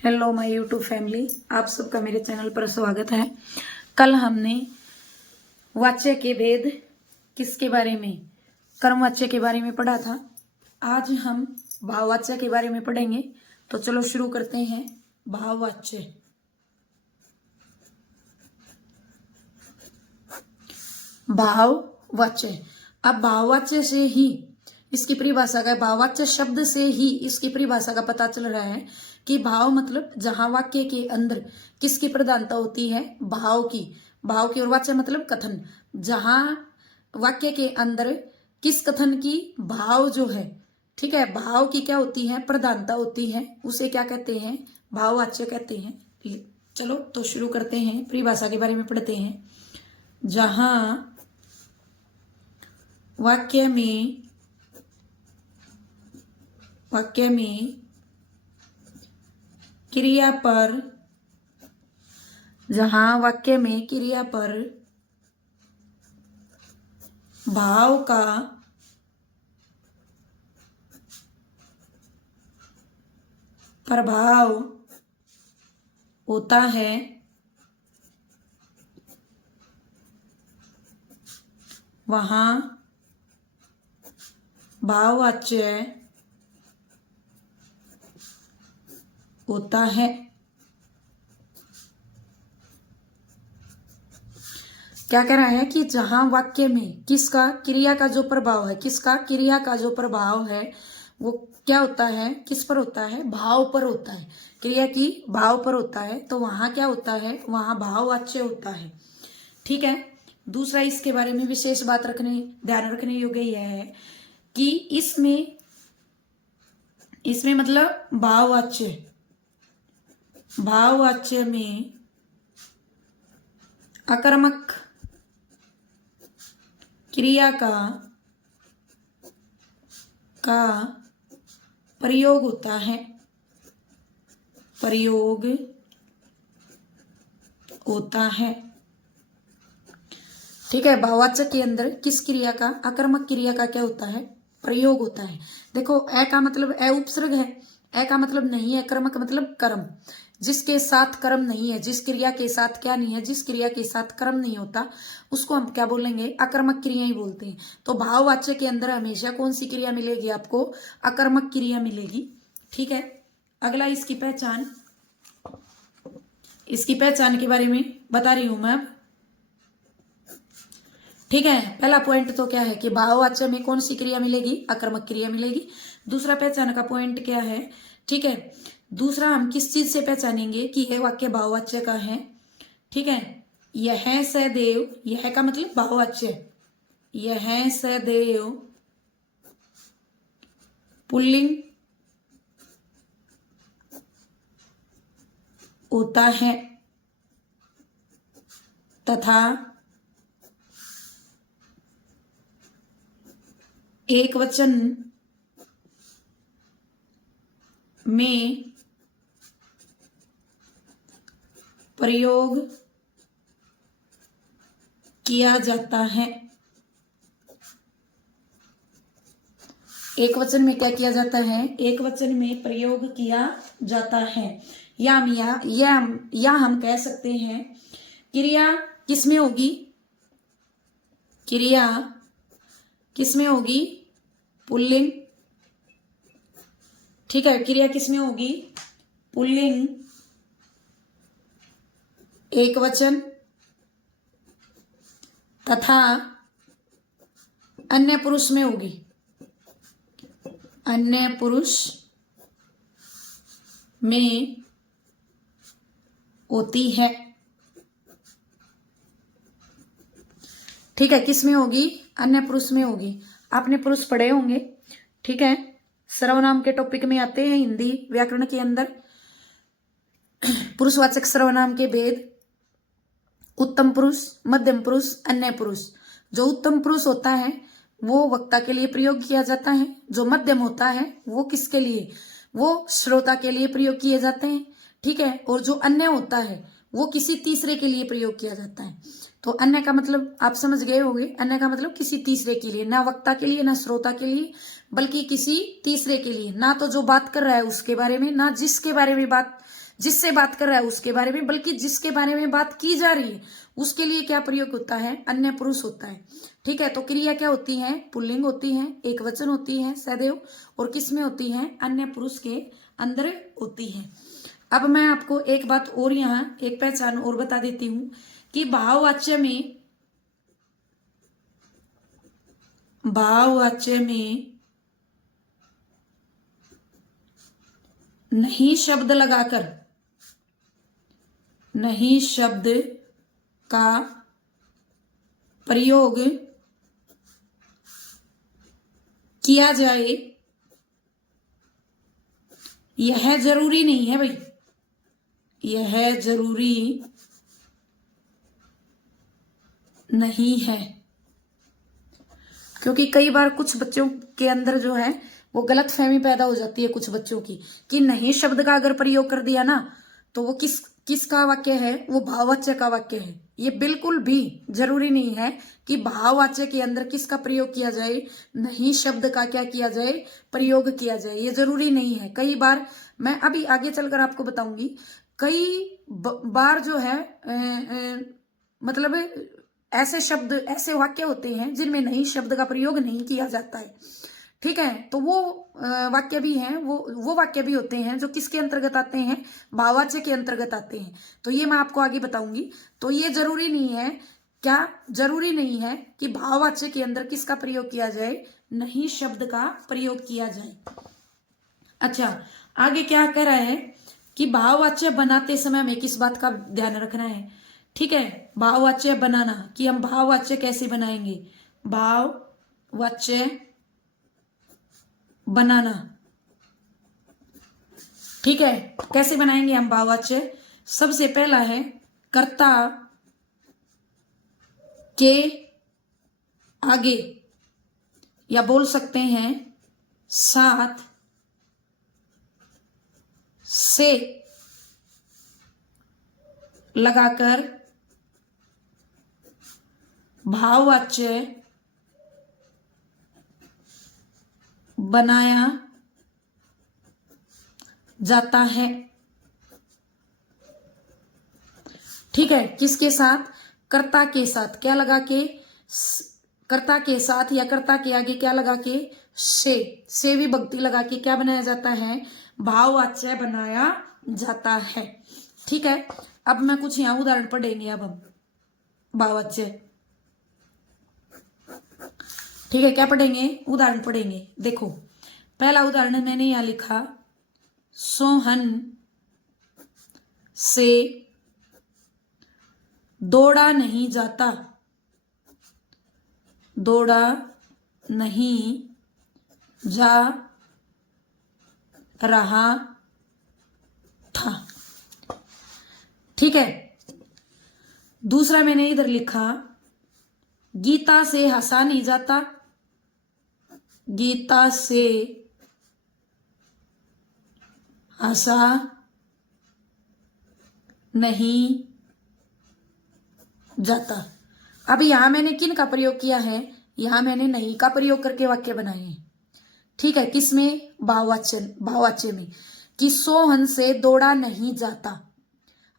Hello my YouTube family, आप सबका मेरे चैनल पर स्वागत है। कल हमने वाच्य के भेद किसके बारे में, कर्मवाच्य के बारे में पढ़ा था। आज हम भाववाच्य के बारे में पढ़ेंगे। तो चलो शुरू करते हैं। भाववाच्य। भाववाच्य। अब भाववाच्य से ही इसकी परिभाषा का, भाववाच्य शब्द से ही इसकी परिभाषा का पता चल रहा है कि भाव मतलब जहां वाक्य के अंदर किसकी प्रधानता होती है, भाव की। भाव की। और वाच्य मतलब कथन, जहां वाक्य के अंदर किस कथन की भाव जो है, ठीक है, भाव की क्या होती है, प्रधानता होती है, उसे क्या कहते हैं, भाववाच्य कहते हैं। चलो तो शुरू करते हैं, परिभाषा के बारे में पढ़ते हैं। जहां वाक्य में क्रिया पर, जहां वाक्य में क्रिया पर भाव का प्रभाव होता है, वहां भाववाच्य होता है। क्या कह रहा है कि जहां वाक्य में किसका, क्रिया का जो प्रभाव है, किसका, क्रिया का जो प्रभाव है वो क्या होता है, किस पर होता है, भाव पर होता है, क्रिया की भाव पर होता है, तो वहां क्या होता है, वहां भाववाच्य होता है। ठीक है। दूसरा, इसके बारे में विशेष बात ध्यान रखने योग्य यह है कि इसमें मतलब भाववाच्य में आकर्मक क्रिया का प्रयोग होता है, प्रयोग होता है। ठीक है। भाववाच्य के अंदर किस क्रिया का, आकर्मक क्रिया का क्या होता है, प्रयोग होता है। देखो, ए का मतलब ए उपसर्ग है, ए का मतलब नहीं है, कर्म का मतलब कर्म, जिसके साथ कर्म नहीं है, जिस क्रिया के साथ क्या नहीं है, जिस क्रिया के साथ कर्म नहीं होता उसको हम क्या बोलेंगे, आकर्मक क्रिया ही बोलते हैं। तो भाववाच्य के अंदर हमेशा कौन सी क्रिया मिलेगी आपको, आकर्मक क्रिया मिलेगी। ठीक है। अगला, इसकी पहचान के बारे में बता रही हूं मैं अब। ठीक है। पहला पॉइंट तो क्या है कि भाववाच्य में कौन सी क्रिया मिलेगी, आकर्मक क्रिया मिलेगी। दूसरा पहचान का पॉइंट क्या है, ठीक है, दूसरा हम किस चीज से पहचानेंगे कि यह वाक्य भाववाच्य का है। ठीक है। यह सदैव, यह का मतलब भाववाच्य, यह सदैव पुल्लिंग होता है तथा एक वचन में प्रयोग किया जाता है। एक वचन में क्या किया जाता है, एक वचन में प्रयोग किया जाता है। या हम कह सकते हैं क्रिया किसमें होगी, क्रिया किसमें होगी, पुल्लिंग। ठीक है। क्रिया किसमें होगी, पुल्लिंग एक वचन तथा अन्य पुरुष में होगी, अन्य पुरुष में होती है। ठीक है। किस में होगी, अन्य पुरुष में होगी। आपने पुरुष पढ़े होंगे। ठीक है। सर्वनाम के टॉपिक में आते हैं हिंदी व्याकरण के अंदर, पुरुषवाचक सर्वनाम के भेद, उत्तम पुरुष, मध्यम पुरुष, अन्य पुरुष। जो उत्तम पुरुष होता है वो वक्ता के लिए प्रयोग किया जाता है, जो मध्यम होता है वो किसके लिए, वो श्रोता के लिए प्रयोग किए जाते हैं। ठीक है। और जो अन्य होता है वो किसी तीसरे के लिए प्रयोग किया जाता है। तो अन्य का मतलब आप समझ गए होंगे, अन्य का मतलब किसी तीसरे के लिए, ना वक्ता के लिए ना श्रोता के लिए, बल्कि किसी तीसरे के लिए। ना तो जो बात कर रहा है उसके बारे में, ना जिसके बारे में बात, जिससे बात कर रहा है उसके बारे में, बल्कि जिसके बारे में बात की जा रही है उसके लिए क्या प्रयोग होता है, अन्य पुरुष होता है। ठीक है, तो क्रिया क्या होती है, पुल्लिंग होती है, एक वचन होती है सदैव, और किस में होती है, अन्य पुरुष के अंदर होती है। अब मैं आपको एक बात और यहाँ एक पहचान और बता देती हूं कि भाववाच्य में नहीं शब्द लगाकर, नहीं शब्द का प्रयोग किया जाए यह जरूरी नहीं है भाई, यह जरूरी नहीं है। क्योंकि कई बार कुछ बच्चों के अंदर जो है वो गलत फहमी पैदा हो जाती है कुछ बच्चों की, कि नहीं शब्द का अगर प्रयोग कर दिया ना तो वो किसका वाक्य है, वो भाववाच्य का वाक्य है। ये बिल्कुल भी जरूरी नहीं है कि भाववाच्य के अंदर किसका प्रयोग किया जाए, नहीं शब्द का क्या किया जाए, प्रयोग किया जाए, ये जरूरी नहीं है। कई बार मैं अभी आगे चलकर आपको बताऊंगी, कई बार जो है मतलब ऐसे शब्द, ऐसे वाक्य होते हैं जिनमें नहीं शब्द का प्रयोग नहीं किया जाता है। ठीक है, तो वो वाक्य भी हैं, वो वाक्य भी होते हैं जो किसके अंतर्गत आते हैं, भाववाच्य के अंतर्गत आते हैं। तो ये मैं आपको आगे बताऊंगी। तो ये जरूरी नहीं है, क्या जरूरी नहीं है कि भाववाच्य के अंदर किसका प्रयोग किया जाए, नहीं शब्द का प्रयोग किया जाए। अच्छा, आगे क्या कह रहा है कि भाववाच्य बनाते समय हमें किस बात का ध्यान रखना है। ठीक है, भाववाच्य बनाना, कि हम भाववाच्य कैसे बनाएंगे, भाववाच्य बनाना। ठीक है, कैसे बनाएंगे हम भाववाच्य। सबसे पहला है कर्ता के आगे, या बोल सकते हैं साथ से लगाकर भाववाच्य बनाया जाता है। ठीक है, किसके साथ, कर्ता के साथ, क्या लगा के, कर्ता के साथ या कर्ता के आगे क्या लगा के, से विभक्ति लगा के क्या बनाया जाता है, भाववाच्य बनाया जाता है। ठीक है, अब मैं कुछ यहां उदाहरण पढ़ेंगे अब हम भाववाच्य। ठीक है, क्या पढ़ेंगे, उदाहरण पढ़ेंगे। देखो, पहला उदाहरण मैंने यहां लिखा, सोहन से दौड़ा नहीं जाता, दौड़ा नहीं जा रहा था। ठीक है, दूसरा मैंने इधर लिखा, गीता से हंसा नहीं जाता, गीता से हंसा नहीं जाता। अब यहां मैंने किन का प्रयोग किया है, यहां मैंने नहीं का प्रयोग करके वाक्य बनाए हैं। ठीक है, किसमें, भाववाच्य में, कि सोहन से दौड़ा नहीं जाता।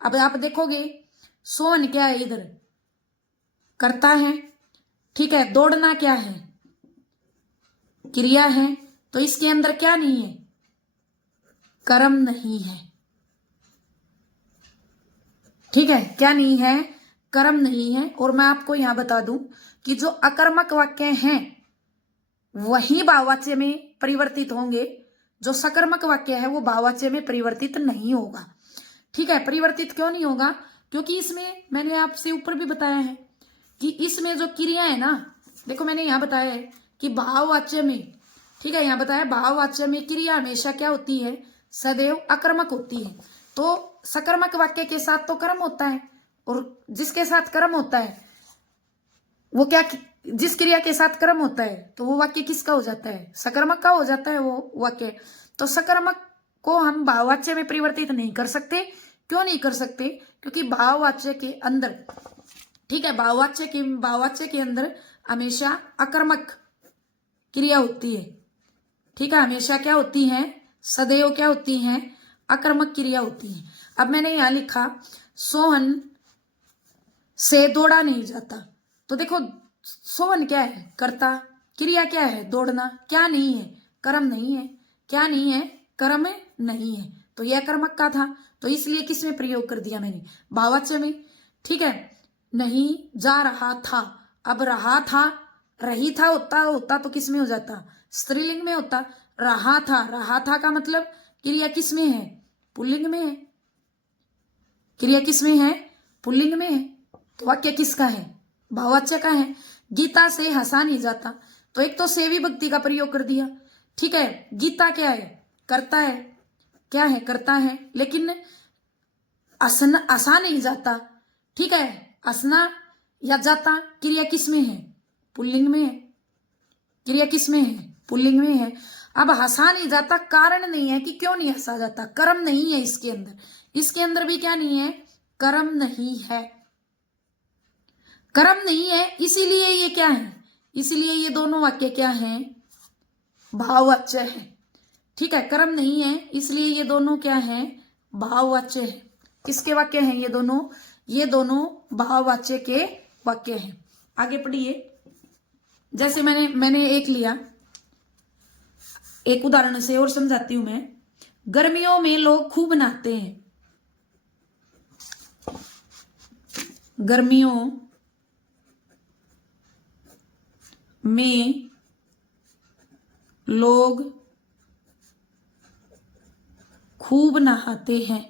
अब आप देखोगे सोहन क्या है, इधर कर्ता है। ठीक है, दौड़ना क्या है, क्रिया है। तो इसके अंदर क्या नहीं है, कर्म नहीं है। ठीक है, क्या नहीं है, कर्म नहीं है। और मैं आपको यहां बता दूं कि जो अकर्मक वाक्य हैं वही भाववाच्य में परिवर्तित होंगे, जो सकर्मक वाक्य है वो भाववाच्य में परिवर्तित नहीं होगा। ठीक है, परिवर्तित क्यों नहीं होगा, क्योंकि इसमें मैंने आपसे ऊपर भी बताया है कि इसमें जो क्रिया है ना, देखो मैंने यहां बताया है कि भाववाच्य में, ठीक है, यहां बताया भाववाच्य में क्रिया हमेशा क्या होती है, सदैव अकर्मक होती है। तो सकर्मक वाक्य के साथ तो कर्म होता है, और जिसके साथ कर्म होता है वो क्या, जिस क्रिया के साथ कर्म होता है तो वो वाक्य किसका हो जाता है, सकर्मक का हो जाता है वो वाक्य। तो सकर्मक को हम भाववाच्य में परिवर्तित नहीं कर सकते। क्यों नहीं कर सकते, क्योंकि भाववाच्य के अंदर, ठीक है, भाववाच्य के अंदर हमेशा अकर्मक क्रिया होती है। ठीक है, हमेशा क्या होती है, सदैव क्या होती है, अकर्मक क्रिया होती है। अब मैंने यहां लिखा सोहन से दौड़ा नहीं जाता, तो देखो सोहन क्या है, कर्ता, क्रिया क्या है, दौड़ना, क्या नहीं है, कर्म नहीं है, क्या नहीं है, कर्म नहीं है, तो यह कर्मक का था, तो इसलिए किसमें प्रयोग कर दिया मैंने, भाववाच्य में। ठीक है, नहीं जा रहा था, अब रहा था, रही था होता तो किसमें हो जाता, स्त्रीलिंग में होता, रहा था का मतलब क्रिया किसमें है, पुल्लिंग में है, क्रिया किसमें है, पुल्लिंग में है, तो वाक्य किसका है, भाववाच्य का है। गीता से हंसा नहीं जाता, तो एक तो से विभक्ति का प्रयोग कर दिया। ठीक है, गीता क्या है, करता है, क्या है, करता है, लेकिन हंसा नहीं जाता। ठीक है, हंसना या जाता क्रिया किसमें है, पुल्लिंग में है, क्रिया किसमें है, पुल्लिंग में है। अब हंसा नहीं जाता कारण नहीं है कि क्यों नहीं हंसा जाता, कर्म नहीं है इसके अंदर, इसके अंदर भी क्या नहीं है, कर्म नहीं है, कर्म नहीं है, इसीलिए ये क्या है, इसीलिए ये दोनों वाक्य क्या हैं, भाववाच्य है। ठीक है, कर्म नहीं है इसलिए ये दोनों क्या है, भाववाच्य है। किसके वाक्य हैं ये दोनों भाववाच्य के वाक्य हैं। आगे पढ़िए, जैसे मैंने एक लिया, एक उदाहरण से और समझाती हूं मैं। गर्मियों में लोग खूब नहाते हैं, गर्मियों में लोग खूब नहाते हैं।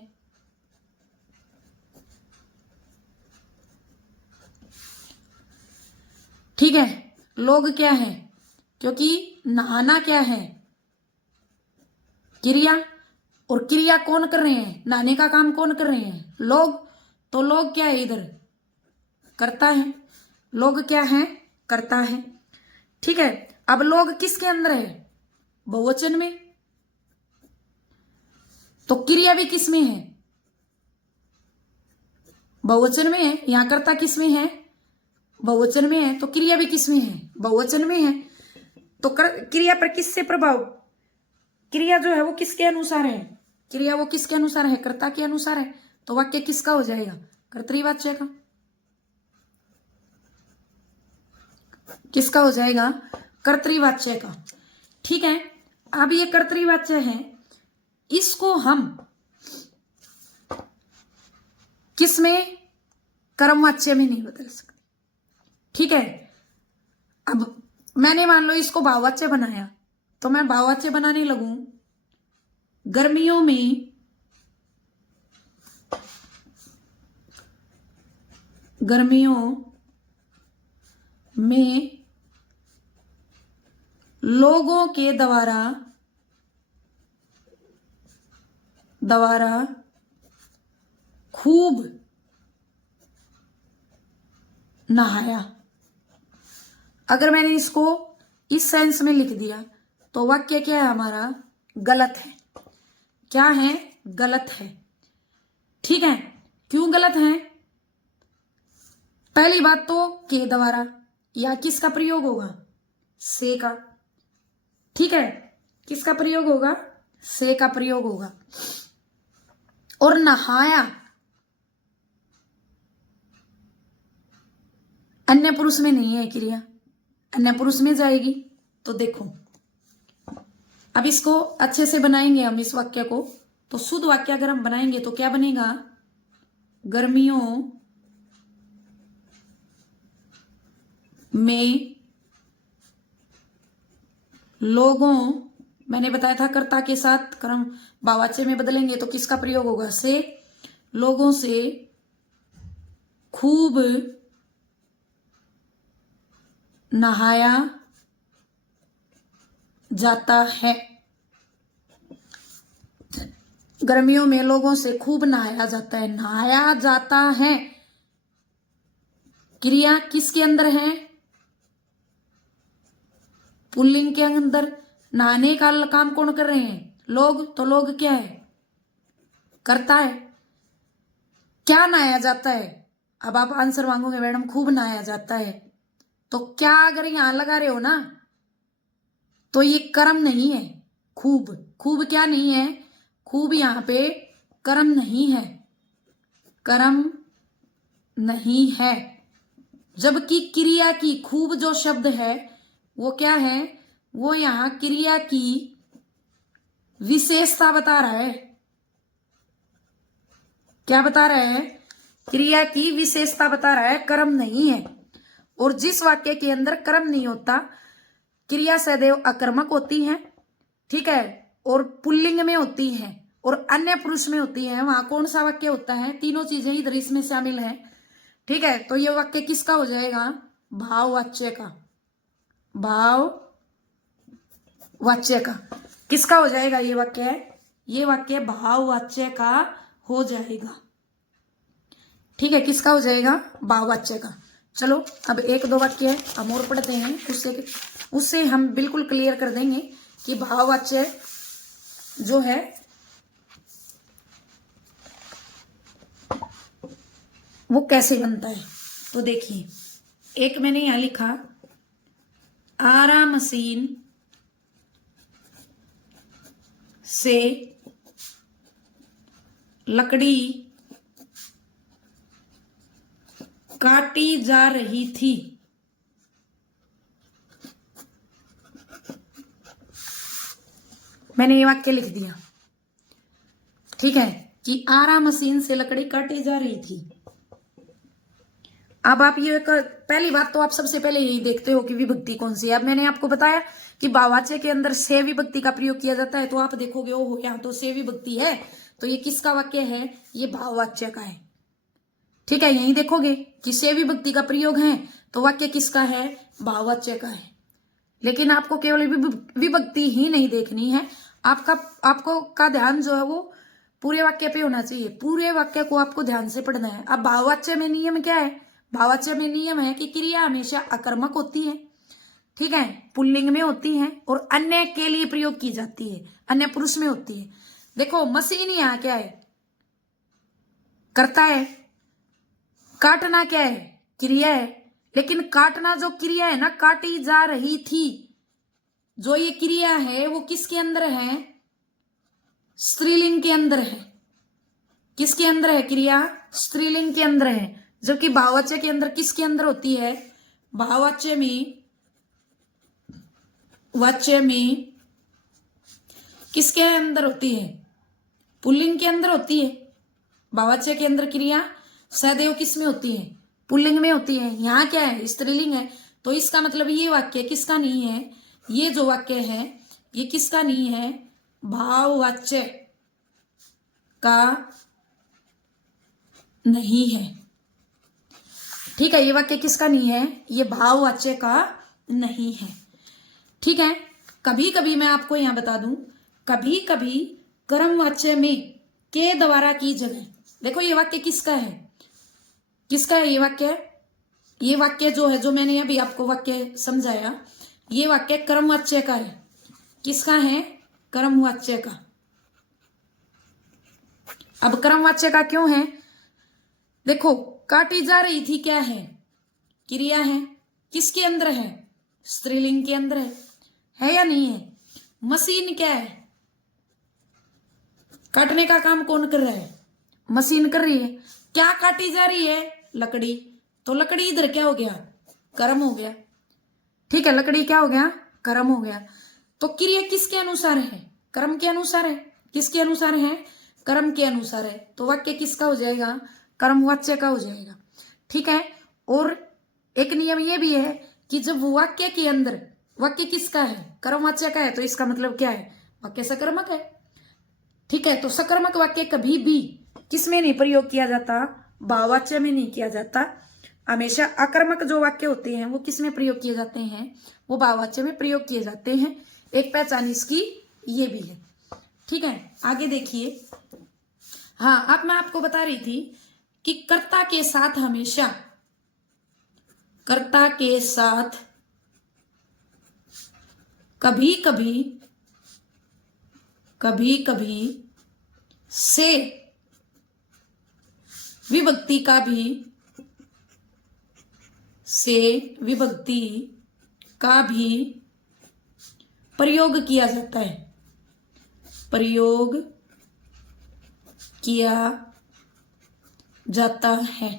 ठीक है, लोग क्या है, क्योंकि नहाना क्या है, क्रिया, और क्रिया कौन कर रहे हैं, नहाने का काम कौन कर रहे हैं, लोग, तो लोग क्या है इधर, करता है, लोग क्या है, करता है। ठीक है, अब लोग किसके अंदर है, बहुवचन में, तो क्रिया भी किसमें है, बहुवचन में है, यहां कर्ता किसमें है, बहुवचन में है, तो क्रिया भी किसमें है, बहुवचन में है, तो क्रिया पर किससे प्रभाव, क्रिया जो है वो किसके अनुसार है, क्रिया वो किसके अनुसार है, कर्ता के अनुसार है, तो वाक्य किसका हो जाएगा, कर्तृवाच्य का, किसका हो जाएगा, कर्तृवाच्य का। ठीक है, अब ये कर्तृवाच्य है, इसको हम किसमें, कर्मवाच्य में नहीं बदल सकते। ठीक है, अब मैंने मान लो इसको भाववाच्य बनाया, तो मैं भाववाच्य बनाने लगूं, गर्मियों में लोगों के द्वारा खूब नहाया। अगर मैंने इसको इस सेंस में लिख दिया तो वाक्य क्या है हमारा, गलत है, क्या है, गलत है। ठीक है, क्यों गलत है, पहली बात तो के द्वारा, या किसका प्रयोग होगा, से का। ठीक है, किसका प्रयोग होगा, से का प्रयोग होगा, और नहाया अन्य पुरुष में नहीं है क्रिया, अन्य पुरुष में जाएगी। तो देखो अब इसको अच्छे से बनाएंगे हम इस वाक्य को, तो शुद्ध वाक्य अगर हम बनाएंगे तो क्या बनेगा, गर्मियों में लोगों, मैंने बताया था कर्ता के साथ कर्म भाववाच्य में बदलेंगे तो किसका प्रयोग होगा, से, लोगों से खूब नहाया जाता है। गर्मियों में लोगों से खूब नहाया जाता है, नहाया जाता है क्रिया किसके अंदर है, पुल्लिंग के अंदर। नहाने का काम कौन कर रहे हैं, लोग, तो लोग क्या है, करता है। क्या नहाया जाता है, अब आप आंसर मांगोगे मैडम खूब नहाया जाता है, तो क्या अगर यहां लगा रहे हो ना तो ये कर्म नहीं है, खूब, खूब क्या नहीं है, खूब यहां पे कर्म नहीं है, कर्म नहीं है। जबकि क्रिया की खूब जो शब्द है वो क्या है, वो यहां क्रिया की विशेषता बता रहा है। क्या बता रहा है, क्रिया की विशेषता बता रहा है, कर्म नहीं है। और जिस वाक्य के अंदर कर्म नहीं होता, क्रिया सदैव अकर्मक होती है, ठीक है, और पुल्लिंग में होती है और अन्य पुरुष में होती है, वहां कौन सा वाक्य होता है, तीनों चीजें इधर इसमें शामिल है, ठीक है। तो ये वाक्य किसका हो जाएगा, भाववाच्य का, भाववाच्य का किसका हो जाएगा, ये वाक्य भाववाच्य का हो जाएगा, ठीक है। किसका हो जाएगा, भाववाच्य का। चलो अब एक दो वाक्य हम और पढ़ते हैं, उससे हम बिल्कुल क्लियर कर देंगे कि भाववाच्य जो है वो कैसे बनता है। तो देखिए, एक मैंने यहां लिखा, आरा मशीन से लकड़ी काटी जा रही थी। मैंने ये वाक्य लिख दिया, ठीक है, कि आरा मशीन से लकड़ी काटी जा रही थी। अब आप ये पहली बात तो आप सबसे पहले यही देखते हो कि विभक्ति कौन सी है। अब मैंने आपको बताया कि भाववाच्य के अंदर से विभक्ति का प्रयोग किया जाता है, तो आप देखोगे ओहो यहाँ तो से विभक्ति है, तो ये किसका वाक्य है, ये भाववाच्य का है, ठीक है। यही देखोगे कि से विभक्ति का प्रयोग है तो वाक्य किसका है, भाववाच्य का है। लेकिन आपको केवल विभक्ति ही नहीं देखनी है, आपको का ध्यान जो है वो पूरे वाक्य पे होना चाहिए, पूरे वाक्य को आपको ध्यान से पढ़ना है। अब भाववाच्य में नियम क्या है, भाववाच्य में नियम है कि क्रिया हमेशा अकर्मक होती है, ठीक है, पुल्लिंग में होती है और अन्य के लिए प्रयोग की जाती है, अन्य पुरुष में होती है। देखो मशीन यहां क्या है, करता है, काटना क्या है, क्रिया है, लेकिन काटना जो क्रिया है ना, काटी जा रही थी, जो ये क्रिया है वो किसके अंदर है, स्त्रीलिंग के अंदर है। किसके अंदर है क्रिया, स्त्रीलिंग के अंदर है। जबकि भाववाच्य के अंदर किसके अंदर होती है, भाववाच्य में किसके अंदर होती है, पुल्लिंग के अंदर होती है। भाववाच्य के अंदर क्रिया सदैव किस में होती है, पुल्लिंग में होती है। यहाँ क्या है, स्त्रीलिंग है। तो इसका मतलब ये वाक्य किसका नहीं है, ये जो वाक्य है ये किसका नहीं है, भाववाच्य का नहीं है, ठीक है। ये वाक्य किसका नहीं है, ये भाववाच्य का नहीं है, ठीक है। कभी कभी मैं आपको यहां बता दूं, कभी कभी कर्मवाच्य में के द्वारा की जगह, देखो ये वाक्य किसका है, किसका है ये वाक्य जो है, जो मैंने अभी आपको वाक्य समझाया, ये वाक्य कर्मवाच्य का है। किसका है, कर्मवाच्य का। अब कर्मवाच्य का क्यों है, देखो काटी जा रही थी क्या है, क्रिया है, किसके अंदर है, स्त्रीलिंग के अंदर है या नहीं है। मशीन क्या है, काटने का काम कौन कर रहा है, मशीन कर रही है। क्या काटी जा रही है, लकड़ी, तो लकड़ी इधर क्या हो गया, कर्म हो गया, ठीक है। लकड़ी क्या हो गया, कर्म हो गया। तो क्रिया किसके अनुसार है, कर्म के अनुसार है। किसके अनुसार है, कर्म के अनुसार है। तो वाक्य किसका हो जाएगा, कर्मवाच्य का हो जाएगा, ठीक है। और एक नियम ये भी है कि जब वाक्य के अंदर, वाक्य किसका है, कर्मवाच्य का है, तो इसका मतलब क्या है, वाक्य सकर्मक है, ठीक है। तो सकर्मक वाक्य कभी भी किसमें नहीं प्रयोग किया जाता, भाववाच्य में नहीं किया जाता। हमेशा अकर्मक जो वाक्य होते हैं वो किसमें प्रयोग किए जाते हैं, वो भाववाच्य में प्रयोग किए जाते हैं। एक पहचान इसकी ये भी है, ठीक है। आगे देखिए, हाँ अब मैं आपको बता रही थी कि कर्ता के साथ हमेशा, कर्ता के साथ कभी कभी से विभक्ति का भी प्रयोग किया जाता है, प्रयोग किया जाता है।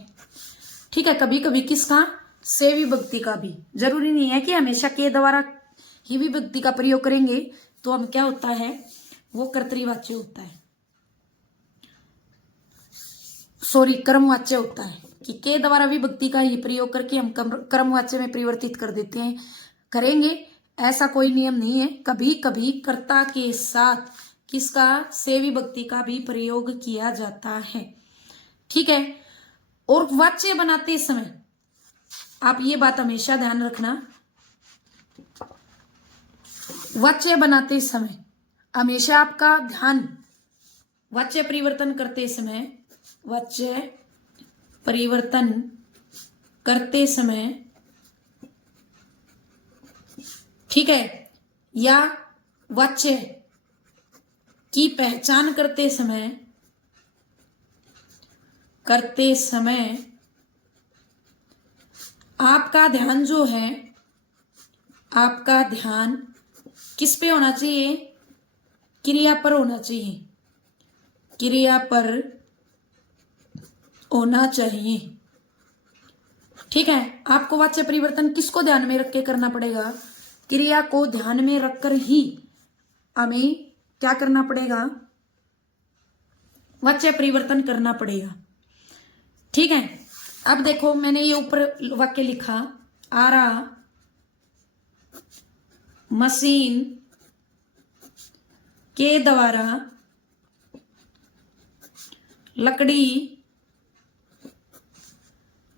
ठीक है, कभी कभी किसका, से विभक्ति का भी। जरूरी नहीं है कि हमेशा के द्वारा ही विभक्ति का प्रयोग करेंगे तो हम क्या होता है, वो कर्तृवाच्य होता है, सॉरी कर्मवाच्य होता है, कि के द्वारा विभक्ति का ही प्रयोग करके हम कर्मवाच्य में परिवर्तित कर देते हैं, करेंगे। ऐसा कोई नियम नहीं है, कभी कभी कर्ता के साथ किसका, से विभक्ति का भी प्रयोग किया जाता है। ठीक है, और वाच्य बनाते समय आप ये बात हमेशा ध्यान रखना, वाच्य बनाते समय हमेशा आपका ध्यान, वाच्य परिवर्तन करते समय, वाच्य परिवर्तन करते समय, ठीक है, या वाच्य की पहचान करते समय आपका ध्यान जो है, आपका ध्यान किस पे होना चाहिए, क्रिया पर होना चाहिए, क्रिया पर होना चाहिए। ठीक है, आपको वाच्य परिवर्तन किसको ध्यान में रख के करना पड़ेगा, क्रिया को ध्यान में रखकर ही हमें क्या करना पड़ेगा, वाच्य परिवर्तन करना पड़ेगा। ठीक है, अब देखो मैंने ये ऊपर वाक्य लिखा, आरा मशीन के द्वारा लकड़ी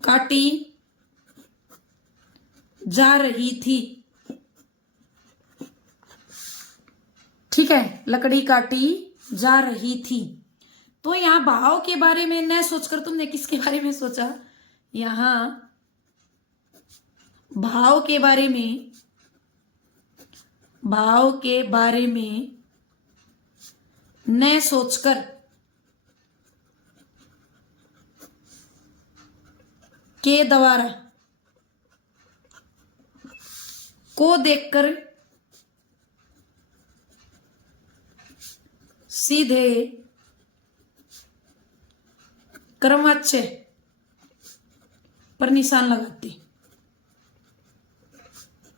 काटी जा रही थी। ठीक है, लकड़ी काटी जा रही थी। तो यहां भाव के बारे में न सोचकर तुमने किसके बारे में सोचा, यहां भाव के बारे में, भाव के बारे में न सोचकर के द्वारा को देखकर सीधे कर्मवाच्य पर निशान लगाते,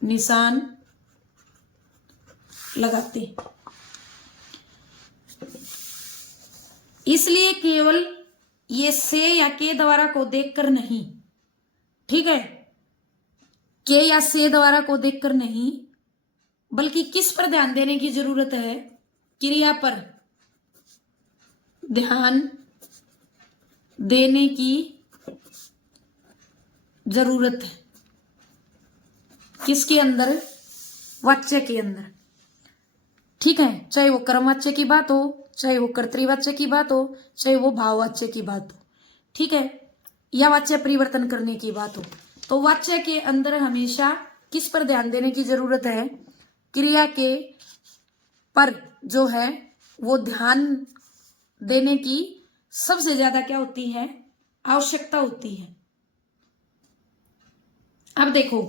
निशान लगाते। इसलिए केवल ये से या के द्वारा को देखकर नहीं, ठीक है, के या से द्वारा को देखकर नहीं, बल्कि किस पर ध्यान देने की जरूरत है, क्रिया पर ध्यान देने की जरूरत है। किसके अंदर, वाच्य के अंदर। ठीक है, चाहे वो कर्मवाच्य की बात हो, चाहे वो कर्तृवाच्य की बात हो, चाहे वो भाववाच्य की बात हो, ठीक है, या वाच्य परिवर्तन करने की बात हो, तो वाच्य के अंदर हमेशा किस पर ध्यान देने की जरूरत है, क्रिया के पर जो है वो ध्यान देने की सबसे ज्यादा क्या होती है, आवश्यकता होती है। अब देखो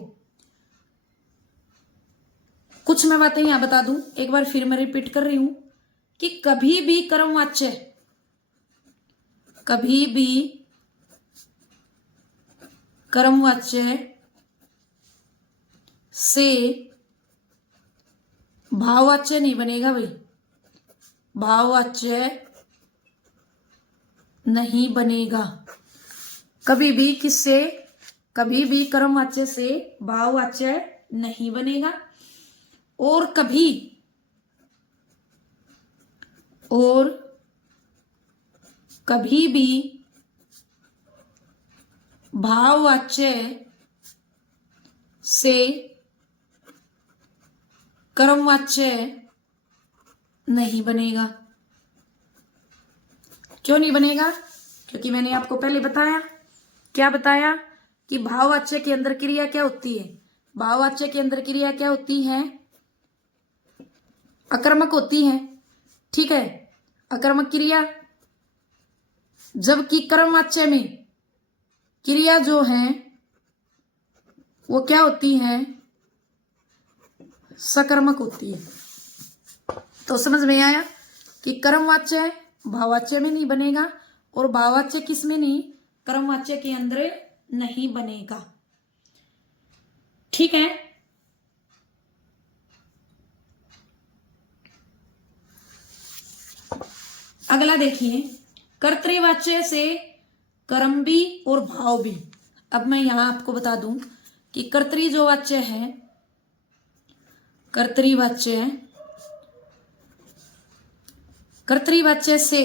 कुछ मैं बातें यहां बता दूं, एक बार फिर मैं रिपीट कर रही हूं कि कभी भी कर्मवाच्य, कभी भी कर्मवाच्य से भाववाच्य नहीं बनेगा भाई, भाववाच्य नहीं बनेगा कभी भी। किससे, कभी भी कर्मवाच्य से भाववाच्य नहीं बनेगा, और कभी भी भाववाच्य से कर्मवाच्य नहीं बनेगा। क्यों नहीं बनेगा, क्योंकि मैंने आपको पहले बताया, क्या बताया, कि भाववाच्य के अंदर क्रिया क्या होती है, भाववाच्य के अंदर क्रिया क्या होती है, अकर्मक होती है। ठीक है, अकर्मक क्रिया, जबकि कर्मवाच्य में क्रिया जो है वो क्या होती है, सकर्मक होती है। तो समझ में आया कि कर्मवाच्य भाववाच्य में नहीं बनेगा और भाववाच्य किस में नहीं, कर्मवाच्य के अंदर नहीं बनेगा। ठीक है। अगला देखिए, कर्तृवाच्य से कर्म भी और भाव भी। अब मैं यहां आपको बता दूं कि कर्तरी जो वाच्य है, कर्तृवाच्य से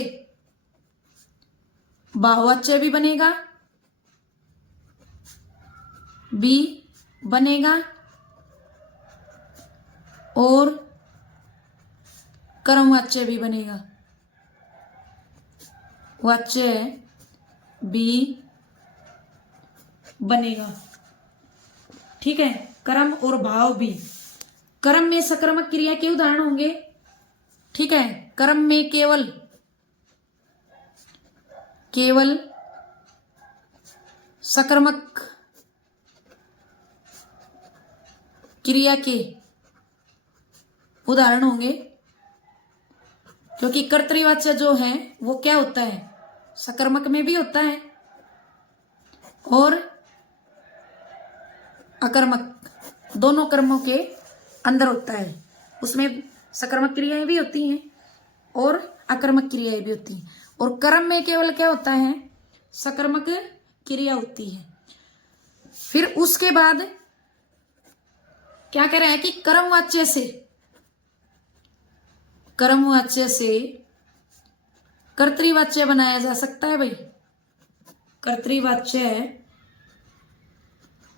भाववाच्य भी बनेगा, और कर्मवाच्य भी बनेगा, वाच्य भी बनेगा। ठीक है। कर्म और भाव भी। कर्म में सकर्मक क्रिया के उदाहरण होंगे। ठीक है। कर्म में केवल सकर्मक क्रिया के उदाहरण होंगे, क्योंकि कर्तृवाच्य जो है वो क्या होता है, सकर्मक में भी होता है और अकर्मक, दोनों कर्मों के अंदर होता है। उसमें सकर्मक क्रियाएं भी होती हैं और अकर्मक क्रियाएं भी होती हैं। और कर्म में केवल क्या होता है, सकर्मक क्रिया होती है। फिर उसके बाद क्या कह रहा है कि कर्मवाच्य से कर्तृवाच्य बनाया जा सकता है। भाई कर्तृवाच्य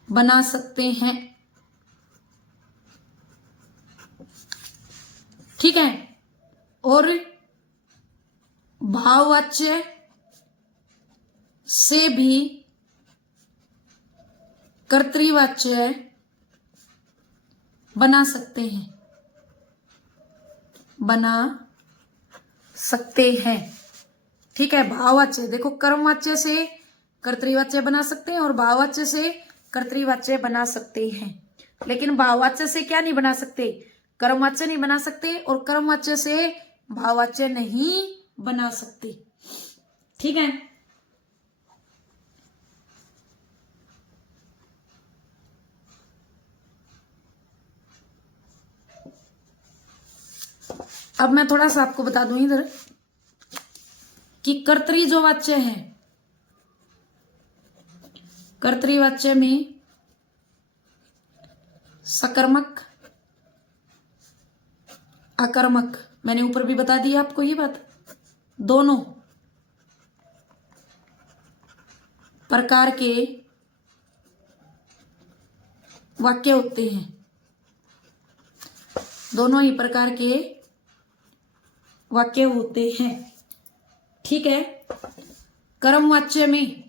बना सकते हैं। ठीक है। और भाववाच्य से भी कर्तृवाच्य बना सकते हैं। ठीक है। भाववाच्य देखो, कर्मवाच्य से कर्तृवाच्य बना सकते हैं और भाववाच्य से कर्तृवाच्य बना सकते हैं, लेकिन भाववाच्य से क्या नहीं बना सकते, कर्मवाच्य नहीं बना सकते, और कर्मवाच्य से भाववाच्य नहीं बना सकते। ठीक है। अब मैं थोड़ा सा आपको बता दूं इधर कि कर्तरी जो वाच्य है, कर्तृवाच्य में सकर्मक अकर्मक, मैंने ऊपर भी बता दिया आपको ये बात, दोनों प्रकार के वाक्य होते हैं, दोनों ही प्रकार के वाक्य होते हैं। ठीक है। कर्मवाच्य में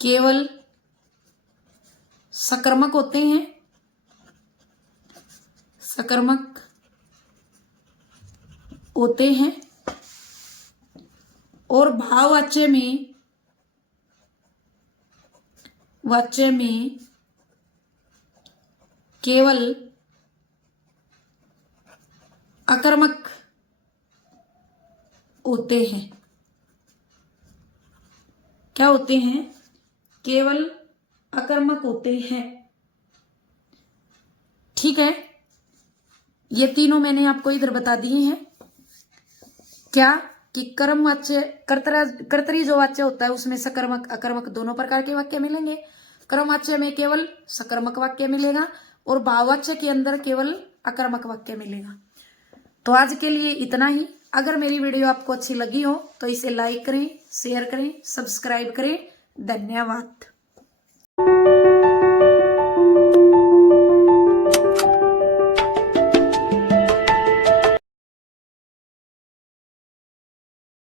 केवल सकर्मक होते हैं, और भाववाच्य में केवल अकर्मक होते हैं। क्या होते हैं? केवल अकर्मक होते हैं। ठीक है। ये तीनों मैंने आपको इधर बता दिए हैं। क्या कि कर्मवाच्य कर्तरी जो वाच्य होता है उसमें सकर्मक अकर्मक दोनों प्रकार के वाक्य मिलेंगे। कर्मवाच्य में केवल सकर्मक वाक्य मिलेगा और भाववाच्य के अंदर केवल अकर्मक वाक्य मिलेगा। तो आज के लिए इतना ही। अगर मेरी वीडियो आपको अच्छी लगी हो तो इसे लाइक करें, शेयर करें, सब्सक्राइब करें। धन्यवाद।